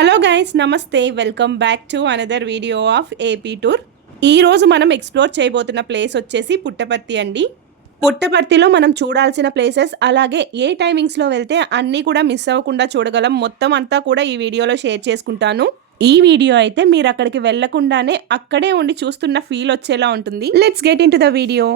Hello guys, నమస్తే. Welcome back to another video of AP tour. ఈరోజు మనం explore చేయబోతున్న ప్లేస్ వచ్చేసి పుట్టపర్తి అండి. పుట్టపర్తిలో మనం చూడాల్సిన ప్లేసెస్, అలాగే ఏ టైమింగ్స్లో వెళ్తే అన్నీ కూడా మిస్ అవ్వకుండా చూడగలం, మొత్తం అంతా కూడా ఈ వీడియోలో షేర్ చేసుకుంటాను. ఈ వీడియో అయితే మీరు అక్కడికి వెళ్లకుండానే అక్కడే ఉండి చూస్తున్న ఫీల్ వచ్చేలా ఉంటుంది. Let's get in to the video.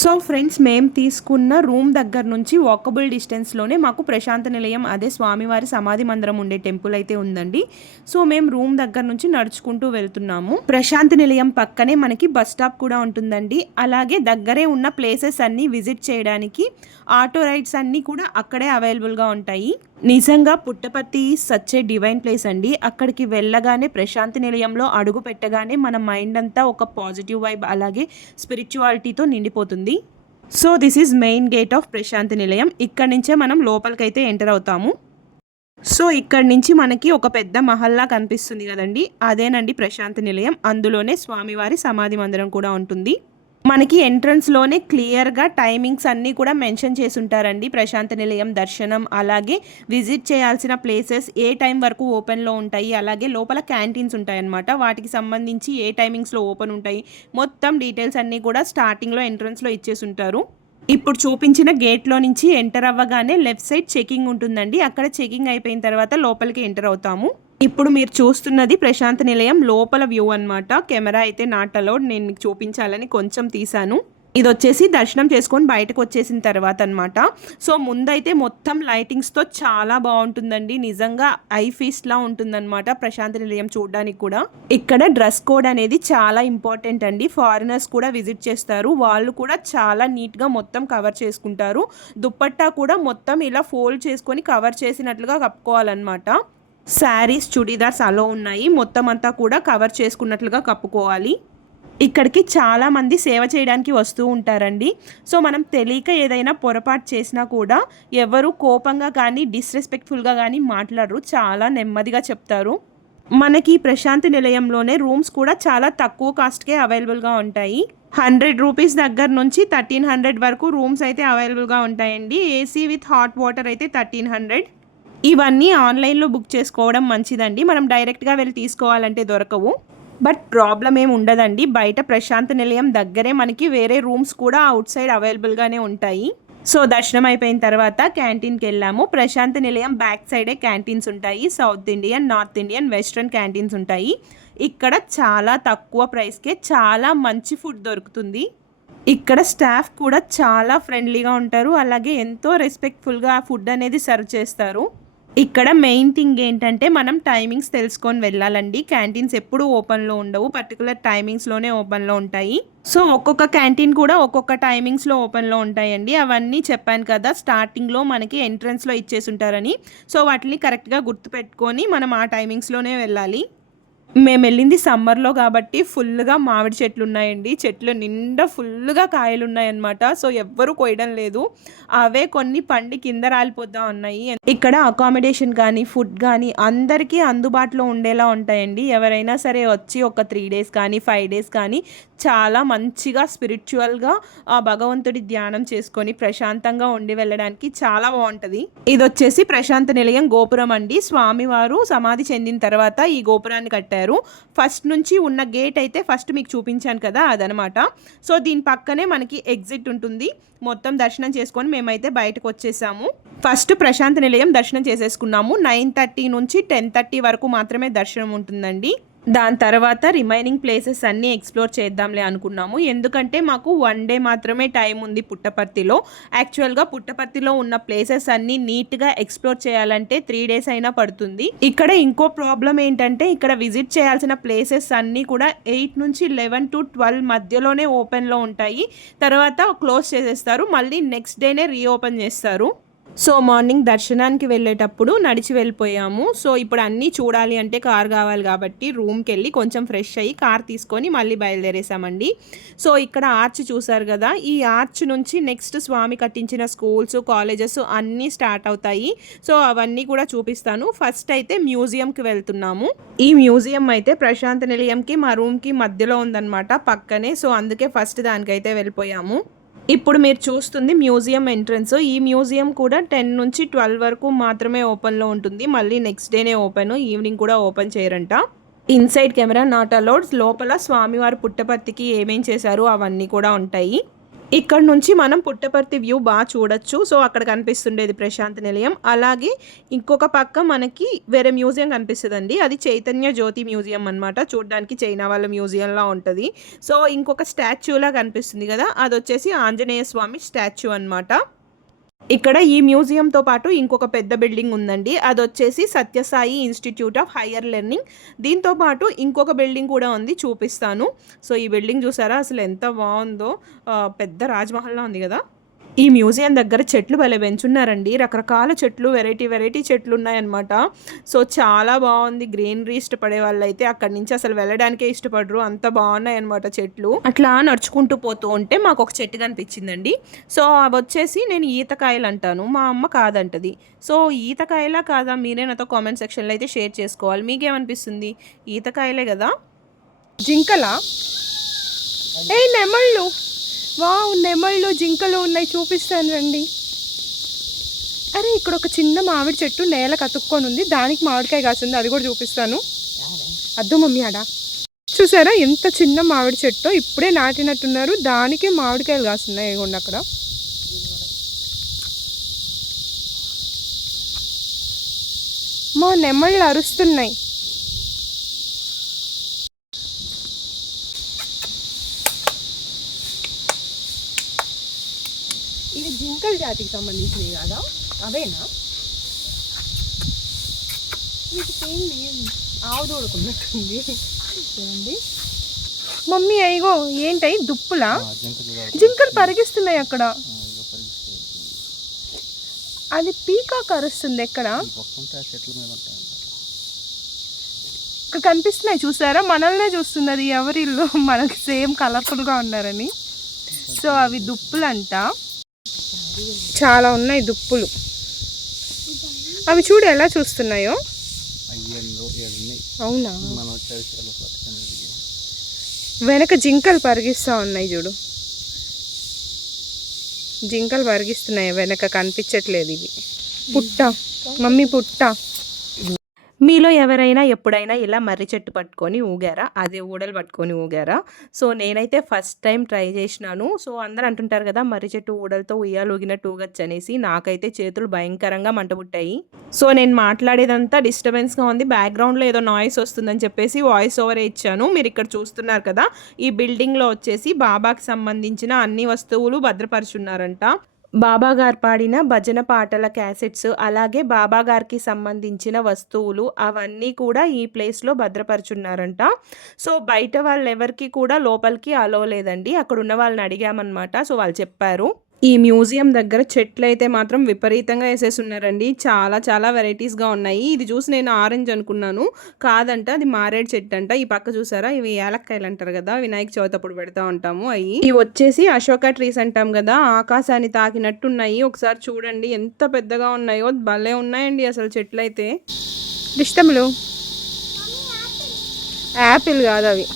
So friends, మేము తీసుకున్న రూమ్ దగ్గర నుంచి వాకబుల్ డిస్టెన్స్లోనే మాకు ప్రశాంత నిలయం, అదే స్వామివారి సమాధి మందిరం ఉండే టెంపుల్ అయితే ఉందండి. సో మేము రూమ్ దగ్గర నుంచి నడుచుకుంటూ వెళ్తున్నాము. ప్రశాంత నిలయం పక్కనే మనకి బస్ స్టాప్ కూడా ఉంటుందండి. అలాగే దగ్గరే ఉన్న ప్లేసెస్ అన్నీ విజిట్ చేయడానికి ఆటో రైడ్స్ అన్నీ కూడా అక్కడే అవైలబుల్గా ఉంటాయి. నిజంగా Puttaparthi such a divine place అండి. అక్కడికి వెళ్ళగానే ప్రశాంతి నిలయంలో అడుగు పెట్టగానే మన మైండ్ అంతా ఒక పాజిటివ్ వైబ్, అలాగే స్పిరిచువాలిటీతో నిండిపోతుంది. So this is main gate of Prashanti Nilayam. ఇక్కడి నుంచే మనం లోపలికైతే ఎంటర్ అవుతాము. సో ఇక్కడి నుంచి మనకి ఒక పెద్ద మహల్లా కనిపిస్తుంది కదండి, అదేనండి ప్రశాంతి నిలయం. అందులోనే స్వామివారి సమాధి మందిరం కూడా ఉంటుంది. మనకి ఎంట్రన్స్లోనే క్లియర్గా టైమింగ్స్ అన్నీ కూడా మెన్షన్ చేసి ఉంటారండి. ప్రశాంత నిలయం దర్శనం, అలాగే విజిట్ చేయాల్సిన ప్లేసెస్, ఏ టైం వరకు ఓపెన్లో ఉంటాయి, అలాగే లోపల క్యాంటీన్స్ ఉంటాయన్నమాట. వాటికి సంబంధించి ఏ టైమింగ్స్లో ఓపెన్ ఉంటాయి, మొత్తం డీటెయిల్స్ అన్నీ కూడా స్టార్టింగ్లో ఎంట్రన్స్లో ఇచ్చేసి ఉంటారు. ఇప్పుడు చూపించిన గేట్లో నుంచి ఎంటర్ అవ్వగానే లెఫ్ట్ సైడ్ చెకింగ్ ఉంటుందండి. అక్కడ చెకింగ్ అయిపోయిన తర్వాత లోపలికి ఎంటర్ అవుతాము. ఇప్పుడు మీరు చూస్తున్నది ప్రశాంత నిలయం లోపల వ్యూ అన్నమాట. కెమెరా అయితే నాట్ అలౌడ్, నేను మీకు చూపించాలని కొంచెం తీసాను. ఇది వచ్చేసి దర్శనం చేసుకొని బయటకు వచ్చేసిన తర్వాత అనమాట. సో ముందైతే మొత్తం లైటింగ్స్తో చాలా బాగుంటుందండి. నిజంగా ఐ ఫీస్ట్లా ఉంటుందన్నమాట ప్రశాంత నిలయం చూడడానికి కూడా. ఇక్కడ డ్రెస్ కోడ్ అనేది చాలా ఇంపార్టెంట్ అండి. ఫారినర్స్ కూడా విజిట్ చేస్తారు, వాళ్ళు కూడా చాలా నీట్గా మొత్తం కవర్ చేసుకుంటారు. దుప్పట్టా కూడా మొత్తం ఇలా ఫోల్డ్ చేసుకొని కవర్ చేసినట్లుగా కప్పుకోవాలన్నమాట. శారీస్, చుడీదార్స్ అలో ఉన్నాయి, మొత్తం అంతా కూడా కవర్ చేసుకున్నట్లుగా కప్పుకోవాలి. ఇక్కడికి చాలామంది సేవ చేయడానికి వస్తూ ఉంటారండి. సో మనం తెలియక ఏదైనా పొరపాటు చేసినా కూడా ఎవరు కోపంగా కానీ డిస్రెస్పెక్ట్ఫుల్గా కానీ మాట్లాడరు, చాలా నెమ్మదిగా చెప్తారు. మనకి ప్రశాంతి నిలయంలోనే రూమ్స్ కూడా చాలా తక్కువ కాస్ట్కే అవైలబుల్గా ఉంటాయి. 100 రూపీస్ దగ్గర నుంచి 1300 వరకు రూమ్స్ అయితే అవైలబుల్గా ఉంటాయండి. ఏసీ విత్ హాట్ వాటర్ అయితే 1300. ఇవన్నీ ఆన్లైన్లో బుక్ చేసుకోవడం మంచిదండి. మనం డైరెక్ట్గా వెళ్ళి తీసుకోవాలంటే దొరకవు. బట్ ప్రాబ్లం ఏమి ఉండదండి. బయట ప్రశాంత నిలయం దగ్గరే మనకి వేరే రూమ్స్ కూడా అవుట్ సైడ్ అవైలబుల్గానే ఉంటాయి. సో దర్శనం అయిపోయిన తర్వాత క్యాంటీన్కి వెళ్ళాము. ప్రశాంత నిలయం బ్యాక్ సైడే క్యాంటీన్స్ ఉంటాయి. South Indian, north Indian, western canteens ఉంటాయి. ఇక్కడ చాలా తక్కువ ప్రైస్కే చాలా మంచి ఫుడ్ దొరుకుతుంది. ఇక్కడ స్టాఫ్ కూడా చాలా ఫ్రెండ్లీగా ఉంటారు, అలాగే ఎంతో రెస్పెక్ట్ఫుల్గా ఫుడ్ అనేది సర్వ్ చేస్తారు. ఇక్కడ మెయిన్ థింగ్ ఏంటంటే మనం టైమింగ్స్ తెలుసుకొని వెళ్ళాలండి. క్యాంటీన్స్ ఎప్పుడు ఓపెన్లో ఉండవు, పర్టికులర్ టైమింగ్స్లోనే ఓపెన్లో ఉంటాయి. సో ఒక్కొక్క క్యాంటీన్ కూడా ఒక్కొక్క టైమింగ్స్లో ఓపెన్లో ఉంటాయండి. అవన్నీ చెప్పాను కదా స్టార్టింగ్లో మనకి ఎంట్రన్స్లో ఇచ్చేసి ఉంటారని. సో వాటిని కరెక్ట్గా గుర్తుపెట్టుకొని మనం ఆ టైమింగ్స్లోనే వెళ్ళాలి. మేము వెళ్ళింది సమ్మర్లో కాబట్టి ఫుల్గా మామిడి చెట్లు ఉన్నాయండి. చెట్లు నిండా ఫుల్గా కాయలు ఉన్నాయన్నమాట. సో ఎవ్వరూ కొయ్యడం లేదు, అవే కొన్ని పండి కింద రాలిపోతూ ఉన్నాయి. ఇక్కడ అకామిడేషన్ కానీ ఫుడ్ కానీ అందరికీ అందుబాటులో ఉండేలా ఉంటాయండి. ఎవరైనా సరే వచ్చి ఒక 3 డేస్ కానీ 5 డేస్ కానీ చాలా మంచిగా స్పిరిచువల్గా ఆ భగవంతుడి ధ్యానం చేసుకొని ప్రశాంతంగా ఉండి వెళ్ళడానికి చాలా బాగుంటుంది. ఇది వచ్చేసి ప్రశాంత నిలయం గోపురం అండి. స్వామివారు సమాధి చెందిన తర్వాత ఈ గోపురాన్ని కట్టారు. ఫస్ట్ నుంచి ఉన్న గేట్ అయితే ఫస్ట్ మీకు చూపించాను కదా, అదనమాట. సో దీని పక్కనే మనకి ఎగ్జిట్ ఉంటుంది. మొత్తం దర్శనం చేసుకొని మేమైతే బయటకు వచ్చేసాము. ఫస్ట్ ప్రశాంత నిలయం దర్శనం చేసేసుకున్నాము. 9:30 నుంచి 10:30 వరకు మాత్రమే దర్శనం ఉంటుందండి. దాని తర్వాత రిమైనింగ్ ప్లేసెస్ అన్నీ ఎక్స్ప్లోర్ చేద్దాంలే అనుకున్నాము. ఎందుకంటే మాకు 1 డే మాత్రమే టైం ఉంది పుట్టపర్తిలో. యాక్చువల్గా పుట్టపర్తిలో ఉన్న ప్లేసెస్ అన్నీ నీట్గా ఎక్స్ప్లోర్ చేయాలంటే 3 డేస్ అయినా పడుతుంది. ఇక్కడ ఇంకో ప్రాబ్లం ఏంటంటే ఇక్కడ విజిట్ చేయాల్సిన ప్లేసెస్ అన్నీ కూడా 8 నుంచి 11 to 12 మధ్యలోనే ఓపెన్లో ఉంటాయి. తర్వాత క్లోజ్ చేసేస్తారు, మళ్ళీ నెక్స్ట్ డేనే రీఓపెన్ చేస్తారు. సో మార్నింగ్ దర్శనానికి వెళ్ళేటప్పుడు నడిచి వెళ్ళిపోయాము. సో ఇప్పుడు అన్నీ చూడాలి అంటే కార్ కావాలి కాబట్టి రూమ్కి వెళ్ళి కొంచెం ఫ్రెష్ అయ్యి కార్ తీసుకొని మళ్ళీ బయలుదేరేసామండి. సో ఇక్కడ ఆర్చ్ చూసారు కదా, ఈ ఆర్చ్ నుంచి నెక్స్ట్ స్వామి కట్టించిన స్కూల్స్, కాలేజెస్ అన్నీ స్టార్ట్ అవుతాయి. సో అవన్నీ కూడా చూపిస్తాను. ఫస్ట్ అయితే మ్యూజియంకి వెళ్తున్నాము. ఈ మ్యూజియం అయితే ప్రశాంత నిలయంకి మా రూమ్కి మధ్యలో ఉందన్నమాట, పక్కనే. సో అందుకే ఫస్ట్ దానికైతే వెళ్ళిపోయాము. ఇప్పుడు మీరు చూస్తుంది మ్యూజియం ఎంట్రన్స్. ఈ మ్యూజియం కూడా 10 నుంచి 12 వరకు మాత్రమే ఓపెన్లో ఉంటుంది. మళ్ళీ నెక్స్ట్ డేనే ఓపెన్, ఈవినింగ్ కూడా ఓపెన్ చేయరంట. Inside camera not allowed. లోపల స్వామివారి పుట్టపర్తికి ఏమేం చేశారు అవన్నీ కూడా ఉంటాయి. ఇక్కడ నుంచి మనం పుట్టపర్తి వ్యూ బాగా చూడొచ్చు. సో అక్కడ కనిపిస్తుండేది ప్రశాంత నిలయం. అలాగే ఇంకొక పక్క మనకి వేరే మ్యూజియం కనిపిస్తుందండి, అది చైతన్య జ్యోతి మ్యూజియం అనమాట. చూడడానికి చైనా వాళ్ళ మ్యూజియంలా ఉంటుంది. సో ఇంకొక స్టాచ్యూలా కనిపిస్తుంది కదా, అది వచ్చేసి ఆంజనేయ స్వామి స్టాచ్యూ అనమాట. ఇక్కడ ఈ మ్యూజియంతో పాటు ఇంకొక పెద్ద బిల్డింగ్ ఉందండి, అది వచ్చేసి Sathya Sai institute of higher learning. దీంతో పాటు ఇంకొక బిల్డింగ్ కూడా ఉంది, చూపిస్తాను. సో ఈ బిల్డింగ్ చూసారా అసలు ఎంత బాగుందో, పెద్ద రాజ్మహల్లా ఉంది కదా. ఈ మ్యూజియం దగ్గర చెట్లు భలే పెంచున్నారండి, రకరకాల చెట్లు, వెరైటీ చెట్లు ఉన్నాయన్నమాట. సో చాలా బాగుంది. గ్రీనరీ ఇష్టపడే వాళ్ళు అయితే అక్కడి నుంచి అసలు వెళ్ళడానికే ఇష్టపడరు, అంత బాగున్నాయి అనమాట చెట్లు. అట్లా నడుచుకుంటూ పోతూ ఉంటే మాకు ఒక చెట్టు కనిపించిందండి. సో అవి వచ్చేసి నేను ఈతకాయలు అంటాను, మా అమ్మ కాదంటది. సో ఈతకాయలా కాదా, మీరే నాతో కామెంట్ సెక్షన్లో అయితే షేర్ చేసుకోవాలి. మీకేమనిపిస్తుంది? ఈతకాయలే కదా. జింకలా? ఏ నెమళ్ళు, వావ్ నెమళ్ళు జింకలు ఉన్నాయి, చూపిస్తాను రండి. అరే ఇక్కడ ఒక చిన్న మామిడి చెట్టు నేలకు అతుక్కొని ఉంది, దానికి మామిడికాయ కాసింది, అది కూడా చూపిస్తాను. అద్దు మమ్మీ ఆడ చూసారా ఎంత చిన్న మామిడి చెట్టు, ఇప్పుడే నాటినట్టున్నారు, దానికి మామిడికాయలు కాస్తున్నాయి. ఇగోండి అక్కడ. మా నెమళ్ళు అరుస్తున్నాయి. ఇది జింకల జాతికి సంబంధించినవి కాదా, అవేనా? వీటికేంది ఆవు దూడుకున్నట్టుంది చూడండి. మమ్మీ అయ్యో ఏంటై దుప్పులా? జింకలు పరిగిస్తున్నాయి అక్కడ. అది పీకాక్ అరుస్తుంది. ఎక్కడ ఇక్కడ కనిపిస్తున్నాయి చూసారా, మనల్నే చూస్తున్నది. ఎవరిల్లు మనకి సేమ్ కలర్ఫుల్గా ఉన్నారని. సో అవి దుప్పులంట, చాలా ఉన్నాయి దుప్పులు. అవి చూడు ఎలా చూస్తున్నాయో. అవునా, వెనక జింకలు పరిగిస్తూ ఉన్నాయి చూడు, జింకలు పరిగిస్తున్నాయి వెనక, కనిపించట్లేదు. ఇవి పుట్ట మమ్మీ, పుట్ట. మీలో ఎవరైనా ఎప్పుడైనా ఇలా మర్రి చెట్టు పట్టుకొని ఊగారా, అదే ఊడలు పట్టుకొని ఊగారా? సో నేనైతే ఫస్ట్ టైం ట్రై చేసినాను. సో అందరూ అంటుంటారు కదా మర్రి చెట్టు ఊడలతో ఉయ్యాలు ఊగినట్టు ఊగచ్చు అనేసి. నాకైతే చేతులు భయంకరంగా మంటపుట్టాయి. సో నేను మాట్లాడేదంతా డిస్టర్బెన్స్గా ఉంది, బ్యాక్గ్రౌండ్లో ఏదో నాయిస్ వస్తుందని చెప్పేసి వాయిస్ ఓవరే ఇచ్చాను. మీరు ఇక్కడ చూస్తున్నారు కదా, ఈ బిల్డింగ్లో వచ్చేసి బాబాకి సంబంధించిన అన్ని వస్తువులు భద్రపరుచున్నారంట. బాబా గారు పాడిన భజన పాటల క్యాసెట్స్, అలాగే బాబా గారికి సంబంధించిన వస్తువులు అవన్నీ కూడా ఈ ప్లేస్లో భద్రపరుచున్నారంట. సో బయట వాళ్ళు ఎవరికి కూడా లోపలికి అలో లేదండి, అక్కడ ఉన్న వాళ్ళని అడిగామన్నమాట. సో వాళ్ళు చెప్పారు. ఈ మ్యూజియం దగ్గర చెట్లు అయితే మాత్రం విపరీతంగా వేసేసి ఉన్నారండి, చాలా వెరైటీస్గా ఉన్నాయి. ఇది చూసి నేను ఆరెంజ్ అనుకున్నాను, కాదంట అది మారేడు చెట్టు అంట. ఈ పక్క చూసారా, ఇవి యాలక్కాయలు అంటారు కదా, వినాయక చవితి అప్పుడు పెడతా ఉంటాము. ఇవి వచ్చేసి అశోక ట్రీస్ అంటాం కదా, ఆకాశాన్ని తాకినట్టు ఉన్నాయి. ఒకసారి చూడండి ఎంత పెద్దగా ఉన్నాయో, భలే ఉన్నాయండి అసలు చెట్లు అయితే. ఇష్టములు యాపిల్ కాదు, అవి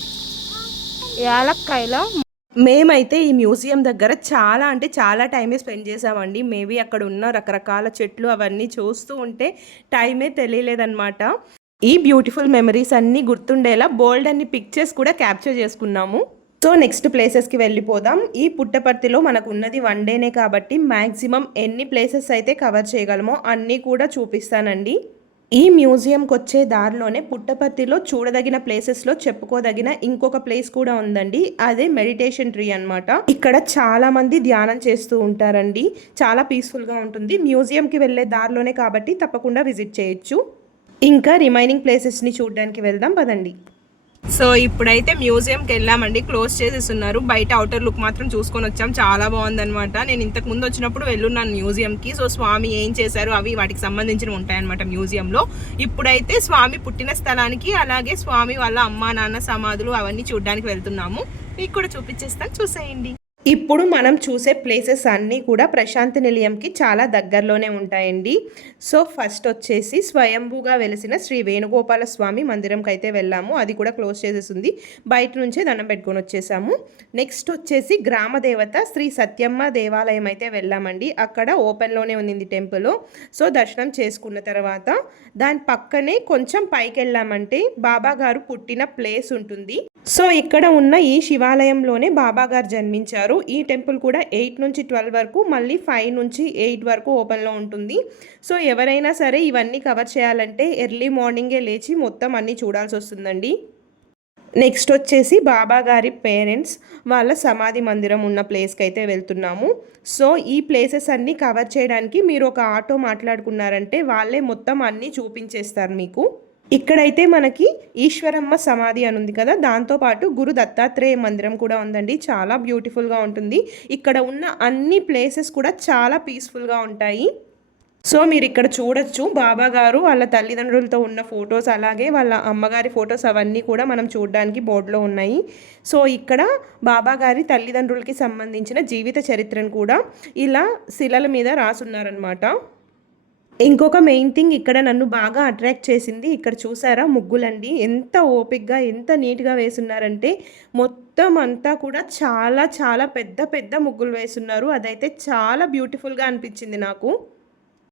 యాలక్కాయల. మేమైతే ఈ మ్యూజియం దగ్గర చాలా టైమే స్పెండ్ చేసామండి. మేబీ అక్కడ ఉన్న రకరకాల చెట్లు అవన్నీ చూస్తూ ఉంటే టైమే తెలియలేదన్నమాట. ఈ బ్యూటిఫుల్ మెమరీస్ అన్నీ గుర్తుండేలా బోల్డ్ అన్ని పిక్చర్స్ కూడా క్యాప్చర్ చేసుకున్నాము. సో నెక్స్ట్ ప్లేసెస్కి వెళ్ళిపోదాం. ఈ పుట్టపర్తిలో మనకు ఉన్నది 1 డేనే కాబట్టి మ్యాక్సిమం ఎన్ని ప్లేసెస్ అయితే కవర్ చేయగలమో అన్నీ కూడా చూపిస్తానండి. ఈ మ్యూజియంకి వచ్చే దారిలోనే పుట్టపర్తిలో చూడదగిన ప్లేసెస్లో చెప్పుకోదగిన ఇంకొక ప్లేస్ కూడా ఉందండి, అదే మెడిటేషన్ ట్రీ అనమాట. ఇక్కడ చాలా మంది ధ్యానం చేస్తూ ఉంటారండి, చాలా పీస్ఫుల్గా ఉంటుంది. మ్యూజియంకి వెళ్ళే దారిలోనే కాబట్టి తప్పకుండా విజిట్ చేయొచ్చు. ఇంకా రిమైనింగ్ ప్లేసెస్ని చూడడానికి వెళ్దాం పదండి. సో ఇప్పుడైతే మ్యూజియంకి వెళ్ళామండి, క్లోజ్ చేసేస్తున్నారు. బయట అవుటర్ లుక్ మాత్రం చూసుకొని వచ్చాం, చాలా బాగుందనమాట. నేను ఇంతకు ముందు వచ్చినప్పుడు వెళ్ళున్నాను మ్యూజియంకి. సో స్వామి ఏం చేశారు అవి వాటికి సంబంధించినవి ఉంటాయన్నమాట మ్యూజియంలో. ఇప్పుడైతే స్వామి పుట్టిన స్థలానికి అలాగే స్వామి వాళ్ళ అమ్మా నాన్న సమాధులు అవన్నీ చూడడానికి వెళ్తున్నాము. మీకు కూడా చూపించేస్తాను, చూసేయండి. ఇప్పుడు మనం చూసే ప్లేసెస్ అన్నీ కూడా ప్రశాంతి నిలయంకి చాలా దగ్గరలోనే ఉంటాయండి. సో ఫస్ట్ వచ్చేసి స్వయంభూగా వెలిసిన శ్రీ వేణుగోపాల స్వామి మందిరంకి అయితే వెళ్ళాము. అది కూడా క్లోజ్ చేసేసింది, బయట నుంచే దండం పెట్టుకొని వచ్చేసాము. నెక్స్ట్ వచ్చేసి గ్రామ దేవత శ్రీ సత్యమ్మ దేవాలయం అయితే వెళ్ళామండి. అక్కడ ఓపెన్లోనే ఉంది టెంపుల్. సో దర్శనం చేసుకున్న తర్వాత దాని పక్కనే కొంచెం పైకి వెళ్ళామంటే బాబా గారు పుట్టిన ప్లేస్ ఉంటుంది. సో ఇక్కడ ఉన్న ఈ శివాలయంలోనే బాబా గారు జన్మించారు. ఈ టెంపుల్ కూడా 8 నుంచి 12 వరకు, మళ్ళీ 5 నుంచి 8 వరకు ఓపెన్లో ఉంటుంది. సో ఎవరైనా సరే ఇవన్నీ కవర్ చేయాలంటే ఎర్లీ మార్నింగే లేచి మొత్తం అన్నీ చూడాల్సి వస్తుందండి. నెక్స్ట్ వచ్చేసి బాబా గారి పేరెంట్స్ వాళ్ళ సమాధి మందిరం ఉన్న ప్లేస్కి అయితే వెళ్తున్నాము. సో ఈ ప్లేసెస్ అన్నీ కవర్ చేయడానికి మీరు ఒక ఆటో మాట్లాడుకున్నారంటే వాళ్ళే మొత్తం అన్నీ చూపించేస్తారు మీకు. ఇక్కడైతే మనకి ఈశ్వరమ్మ సమాధి అని ఉంది కదా, దాంతోపాటు గురు దత్తాత్రేయ మందిరం కూడా ఉందండి. చాలా బ్యూటిఫుల్గా ఉంటుంది. ఇక్కడ ఉన్న అన్ని ప్లేసెస్ కూడా చాలా పీస్ఫుల్గా ఉంటాయి. సో మీరు ఇక్కడ చూడొచ్చు బాబా గారు వాళ్ళ తల్లిదండ్రులతో ఉన్న ఫొటోస్, అలాగే వాళ్ళ అమ్మగారి ఫొటోస్ అవన్నీ కూడా మనం చూడడానికి బోర్డులో ఉన్నాయి. సో ఇక్కడ బాబా గారి తల్లిదండ్రులకి సంబంధించిన జీవిత చరిత్రను కూడా ఇలా శిలల మీద రాసున్నారనమాట. ఇంకొక మెయిన్ థింగ్ ఇక్కడ నన్ను బాగా అట్రాక్ట్ చేసింది, ఇక్కడ చూసారా ముగ్గులండి, ఎంత ఓపిక్గా ఎంత నీట్గా వేసున్నారంటే మొత్తం అంతా కూడా చాలా చాలా పెద్ద పెద్ద ముగ్గులు వేసున్నారు. అదైతే చాలా బ్యూటిఫుల్గా అనిపించింది నాకు.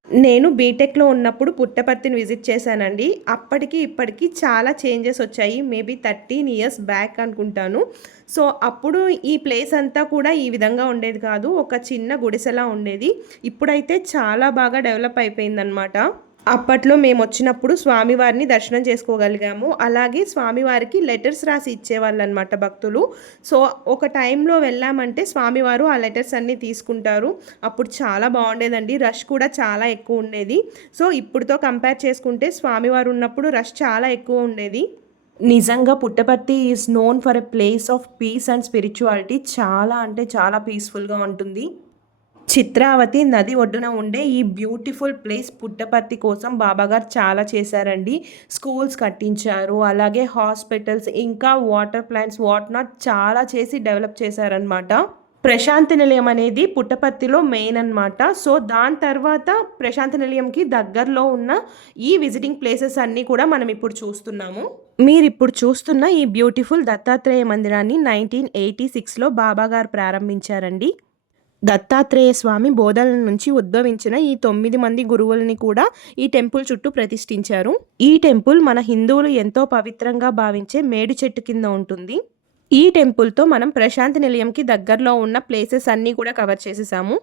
నేను బీటెక్లో ఉన్నప్పుడు పుట్టపర్తిని విజిట్ చేశానండి. అప్పటికి ఇప్పటికి చాలా చేంజెస్ వచ్చాయి. మేబీ 13 ఇయర్స్ బ్యాక్ అనుకుంటాను. సో అప్పుడు ఈ ప్లేస్ అంతా కూడా ఈ విధంగా ఉండేది కాదు, ఒక చిన్న గుడిసెలా ఉండేది. ఇప్పుడైతే చాలా బాగా డెవలప్ అయిపోయిందనమాట. అప్పట్లో మేము వచ్చినప్పుడు స్వామివారిని దర్శనం చేసుకోగలిగాము. అలాగే స్వామివారికి లెటర్స్ రాసి ఇచ్చేవాళ్ళు అనమాట భక్తులు. సో ఒక టైంలో వెళ్ళామంటే స్వామివారు ఆ లెటర్స్ అన్నీ తీసుకుంటారు. అప్పుడు చాలా బాగుండేదండి, రష్ కూడా చాలా ఎక్కువ ఉండేది. సో ఇప్పుడుతో కంపేర్ చేసుకుంటే స్వామివారు ఉన్నప్పుడు రష్ చాలా ఎక్కువ ఉండేది. నిజంగా Puttaparthi is known for a place of piece and spirituality. చాలా అంటే చాలా పీస్ఫుల్గా ఉంటుంది. చిత్రావతి నది ఒడ్డున ఉండే ఈ బ్యూటిఫుల్ ప్లేస్ పుట్టపర్తి కోసం బాబాగారు చాలా చేశారండి. స్కూల్స్ కట్టించారు, అలాగే హాస్పిటల్స్, ఇంకా వాటర్ ప్లాంట్స్, వాట్ నాట్ చాలా చేసి డెవలప్ చేశారనమాట. ప్రశాంతి నిలయం అనేది పుట్టపర్తిలో మెయిన్ అనమాట. సో దాని తర్వాత ప్రశాంతి నిలయంకి దగ్గరలో ఉన్న ఈ విజిటింగ్ ప్లేసెస్ అన్నీ కూడా మనం ఇప్పుడు చూస్తున్నాము. మీరు ఇప్పుడు చూస్తున్న ఈ బ్యూటిఫుల్ దత్తాత్రేయ మందిరాన్ని 1986లో బాబాగారు ప్రారంభించారండి. దత్తాత్రేయ స్వామి బోధనల నుంచి ఉద్భవించిన ఈ 9 మంది గురువుల్ని కూడా ఈ టెంపుల్ చుట్టూ ప్రతిష్ఠించారు. ఈ టెంపుల్ మన హిందువులు ఎంతో పవిత్రంగా భావించే మేడు చెట్టు కింద ఉంటుంది. ఈ టెంపుల్తో మనం ప్రశాంతి నిలయంకి దగ్గరలో ఉన్న ప్లేసెస్ అన్నీ కూడా కవర్ చేసేసాము.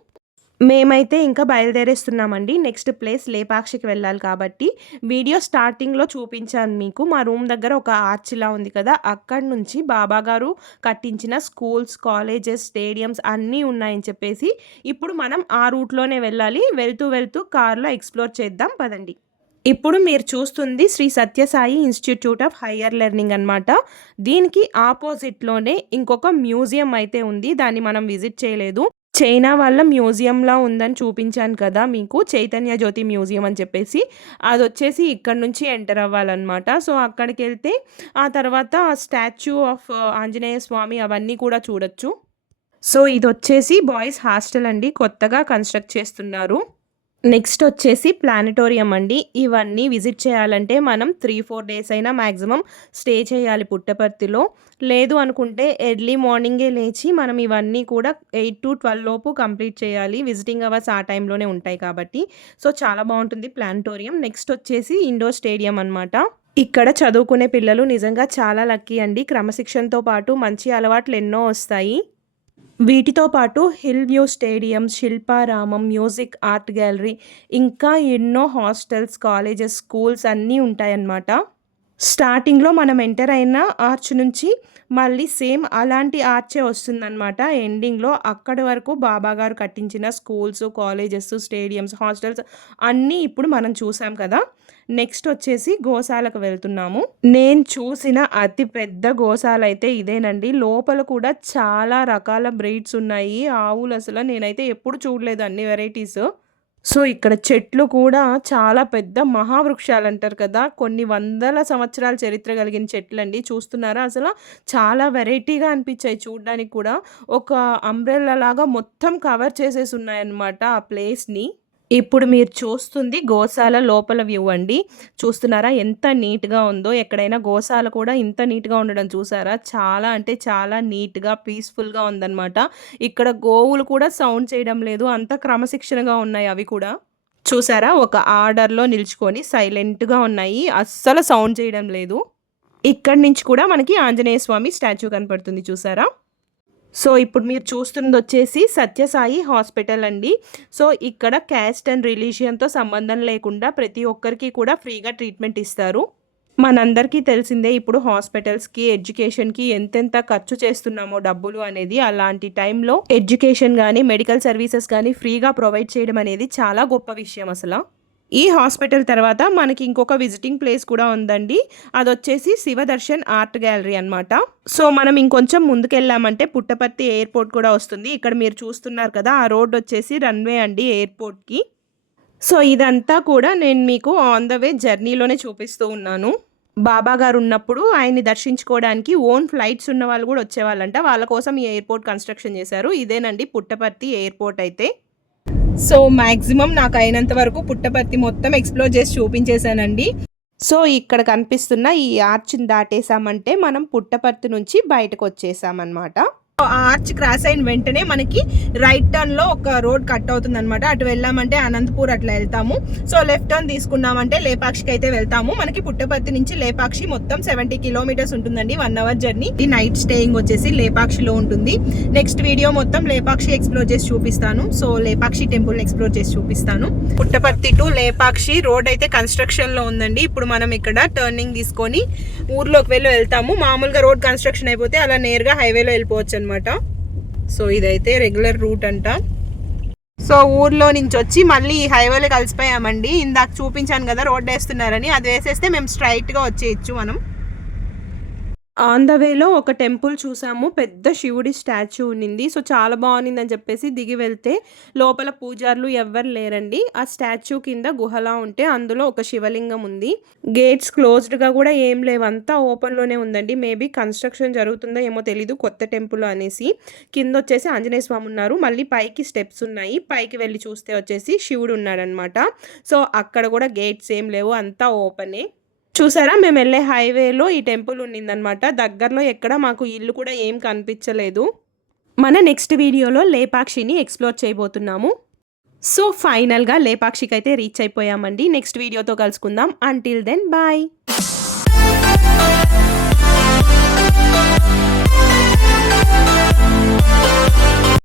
మేమైతే ఇంకా బయలుదేరేస్తున్నామండి. నెక్స్ట్ ప్లేస్ లేపాక్షికి వెళ్ళాలి కాబట్టి వీడియో స్టార్టింగ్లో చూపించాను మీకు. మా రూమ్ దగ్గర ఒక ఆర్చిలా ఉంది కదా, అక్కడి నుంచి బాబా గారు కట్టించిన స్కూల్స్, కాలేజెస్, స్టేడియంస్ అన్నీ ఉన్నాయని చెప్పేసి ఇప్పుడు మనం ఆ రూట్లోనే వెళ్ళాలి. వెళ్తూ వెళ్తూ కార్లో ఎక్స్ప్లోర్ చేద్దాం పదండి. ఇప్పుడు మీరు చూస్తుంది Shri Sathya Sai institute of higher learning అనమాట. దీనికి ఆపోజిట్లోనే ఇంకొక మ్యూజియం అయితే ఉంది, దాన్ని మనం విజిట్ చేయలేదు. చైనా వాళ్ళ మ్యూజియంలా ఉందని చూపించాను కదా మీకు, చైతన్య జ్యోతి మ్యూజియం అని చెప్పేసి. అది వచ్చేసి ఇక్కడ నుంచి ఎంటర్ అవ్వాలన్నమాట. సో అక్కడికి వెళ్తే ఆ తర్వాత స్టాచ్యూ ఆఫ్ ఆంజనేయ స్వామి అవన్నీ కూడా చూడొచ్చు. సో ఇది వచ్చేసి బాయ్స్ హాస్టల్ అండి, కొత్తగా కన్స్ట్రక్ట్ చేస్తున్నారు. నెక్స్ట్ వచ్చేసి ప్లానటోరియం అండి. ఇవన్నీ విజిట్ చేయాలంటే మనం 3-4 డేస్ అయినా మ్యాక్సిమం స్టే చేయాలి పుట్టపర్తిలో. లేదు అనుకుంటే ఎర్లీ మార్నింగే లేచి మనం ఇవన్నీ కూడా 8 to 12 లోపు కంప్లీట్ చేయాలి. విజిటింగ్ అవర్స్ ఆ టైంలోనే ఉంటాయి కాబట్టి. సో చాలా బాగుంటుంది ప్లానటోరియం. నెక్స్ట్ వచ్చేసి ఇండోర్ స్టేడియం అనమాట. ఇక్కడ చదువుకునే పిల్లలు నిజంగా చాలా లక్కీ అండి. క్రమశిక్షణతో పాటు మంచి అలవాట్లు ఎన్నో వస్తాయి. వీటితో పాటు hill view stadium, Shilparamam, music, art gallery, ఇంకా ఎన్నో హాస్టల్స్, కాలేజెస్, స్కూల్స్ అన్నీ ఉంటాయన్నమాట. స్టార్టింగ్లో మనం ఎంటర్ అయిన ఆర్చ్ నుంచి మళ్ళీ సేమ్ అలాంటి ఆర్చే వస్తుందనమాట ఎండింగ్‌లో. అక్కడి వరకు బాబాగారు కట్టించిన స్కూల్స్, కాలేజెస్, స్టేడియమ్స్, హాస్టల్స్ అన్నీ ఇప్పుడు మనం చూసాం కదా! నెక్స్ట్ వచ్చేసి గోశాలకు వెళ్తున్నాము. నేను చూసిన అతి పెద్ద గోశాల అయితే ఇదేనండి. లోపల కూడా చాలా రకాల బ్రీడ్స్ ఉన్నాయి. ఆవులు అసల నేనైతే ఎప్పుడు చూడలేదు అన్ని వెరైటీస్. సో, ఇక్కడ చెట్లు కూడా చాలా పెద్ద మహావృక్షాలంటారు కదా! కొన్ని వందల సంవత్సరాల చరిత్ర కలిగిన చెట్లండి. చూస్తున్నారా అసల? చాలా వెరైటీగా అనిపించాయి చూడ్డానికి కూడా. ఒక అంబ్రెల్లా లాగా మొత్తం కవర్ చేసేసున్నాయన్నమాట ఆ ప్లేస్‌ని. ఇప్పుడు మీరు చూస్తుంది గోశాల లోపల వ్యూ అండి. చూస్తున్నారా ఎంత నీట్‌గా ఉందో? ఎక్కడైనా గోశాల కూడా ఇంత నీట్‌గా ఉండడం చూసారా? చాలా అంటే చాలా నీట్‌గా, పీస్‌ఫుల్‌గా ఉందన్నమాట. ఇక్కడ గోవులు కూడా సౌండ్ చేయడం లేదు. అంత క్రమశిక్షణగా ఉన్నాయి అవి కూడా. చూసారా? ఒక ఆర్డర్‌లో నిల్చుకొని సైలెంట్‌గా ఉన్నాయి. అస్సలు సౌండ్ చేయడం లేదు. ఇక్కడి నుంచి కూడా మనకి ఆంజనేయ స్వామి స్టాచ్యూ కనపడుతుంది చూసారా? సో, ఇప్పుడు మీరు చూస్తుందొచ్చేసి సత్యసాయి హాస్పిటల్ అండి. సో, ఇక్కడ క్యాస్ట్ అండ్ రిలీజియన్‌తో సంబంధం లేకుండా ప్రతి ఒక్కరికి కూడా ఫ్రీగా ట్రీట్మెంట్ ఇస్తారు. మనందరికీ తెలిసిందే ఇప్పుడు హాస్పిటల్స్‌కి, ఎడ్యుకేషన్‌కి ఎంతెంత ఖర్చు చేస్తున్నామో డబ్బులు అనేది. అలాంటి టైంలో ఎడ్యుకేషన్ గానీ, మెడికల్ సర్వీసెస్ గానీ ఫ్రీగా ప్రొవైడ్ చేయడం అనేది చాలా గొప్ప విషయం అసల. ఈ హాస్పిటల్ తర్వాత మనకి ఇంకొక విజిటింగ్ ప్లేస్ కూడా ఉందండి. అదొచ్చేసి శివదర్శన్ ఆర్ట్ గ్యాలరీ అనమాట. సో, మనం ఇంకొంచెం ముందుకెళ్ళామంటే పుట్టపర్తి ఎయిర్‌పోర్ట్ కూడా వస్తుంది. ఇక్కడ మీరు చూస్తున్నారు కదా! ఆ రోడ్ వచ్చేసి రన్‌వే అండి ఎయిర్‌పోర్ట్‌కి. సో, ఇదంతా కూడా నేను మీకు ఆన్ ద వే జర్నీలోనే చూపిస్తూ ఉన్నాను. బాబాగారు ఉన్నప్పుడు ఆయన్ని దర్శించుకోవడానికి ఓన్ ఫ్లైట్స్ ఉన్న వాళ్ళు కూడా వచ్చేవాళ్ళంట. వాళ్ళ కోసం ఈ ఎయిర్‌పోర్ట్ కన్‌స్ట్రక్షన్ చేశారు. ఇదేనండి పుట్టపర్తి ఎయిర్‌పోర్ట్ అయితే. సో, మాక్సిమం నాకు అయినంత వరకు పుట్టపర్తి మొత్తం ఎక్స్‌ప్లోర్ చేసి చూపించేసానండి. సో, ఇక్కడ కనిపిస్తున్న ఈ ఆర్చ్‌ని దాటేసామంటే మనం పుట్టపర్తి నుంచి బయటకొచ్చేసామనమాట. ఆ ఆర్చ్ క్రాస్ అయిన వెంటనే మనకి రైట్ టర్న్‌లో ఒక రోడ్ కట్ అవుతుందనమాట. అటు వెళ్ళామంటే అనంతపూర్ అట్లా వెళ్తాము. సో, లెఫ్ట్ టర్న్ తీసుకున్నామంటే లేపాక్షికి అయితే వెళ్తాము. మనకి పుట్టపర్తి నుంచి లేపాక్షి మొత్తం 70 కిలోమీటర్స్ ఉంటుందండి. 1 అవర్ జర్నీ. నైట్ స్టేయింగ్ వచ్చేసి లేపాక్షిలో ఉంటుంది. నెక్స్ట్ వీడియో మొత్తం లేపాక్షి ఎక్స్ప్లోర్ చేసి చూపిస్తాను. సో, లేపాక్షి టెంపుల్ ఎక్స్ప్లోర్ చేసి చూపిస్తాను. పుట్టపర్తి టు లేపాక్షి రోడ్ అయితే కన్స్ట్రక్షన్‌లో ఉందండి. ఇప్పుడు మనం ఇక్కడ టర్నింగ్ తీసుకొని ఊర్లోకి వెళ్తాము. మామూలుగా రోడ్ కన్స్ట్రక్షన్ అయిపోతే అలా నేరుగా హైవేలో వెళ్ళిపోవచ్చు అనమాట. సో, ఇదైతే రెగ్యులర్ రూట్ అంట. సో, ఊర్లో నుంచి వచ్చి మళ్ళీ ఈ హైవేలో కలిసిపోయామండి. ఇందాక చూపించాను కదా రోడ్ వేస్తున్నారని. అది వేసేస్తే మేము స్ట్రైట్‌గా వచ్చేయచ్చు మనం. ఆన్ ద వేలో ఒక టెంపుల్ చూసాము. పెద్ద శివుడి స్టాచ్యూ ఉన్నింది. సో, చాలా బాగుందని చెప్పేసి దిగి వెళ్తే లోపల పూజారులు ఎవ్వరు లేరండి. ఆ స్టాచ్యూ కింద గుహలా ఉంటే అందులో ఒక శివలింగం ఉంది. గేట్స్ క్లోజ్డ్‌గా కూడా ఏం లేవు. అంతా ఓపెన్‌లోనే ఉందండి. మేబీ కన్స్ట్రక్షన్ జరుగుతుందో ఏమో తెలీదు. కొత్త టెంపుల్ అనేసి. కిందొచ్చేసి ఆంజనేయ స్వామి ఉన్నారు. మళ్ళీ పైకి స్టెప్స్ ఉన్నాయి. పైకి వెళ్ళి చూస్తే వచ్చేసి శివుడు ఉన్నాడనమాట. సో, అక్కడ కూడా గేట్స్ ఏం లేవు. అంతా ఓపెనే. చూసారా మేము వెళ్ళే హైవేలో ఈ టెంపుల్ ఉన్నిందనమాట. దగ్గరలో ఎక్కడ మాకు ఇల్లు కూడా ఏం కనిపించలేదు. మన నెక్స్ట్ వీడియోలో లేపాక్షిని ఎక్స్ప్లోర్ చేయబోతున్నాము. సో, ఫైనల్‌గా లేపాక్షికి అయితే రీచ్ అయిపోయామండి. నెక్స్ట్ వీడియోతో కలుసుకుందాం. Until then bye.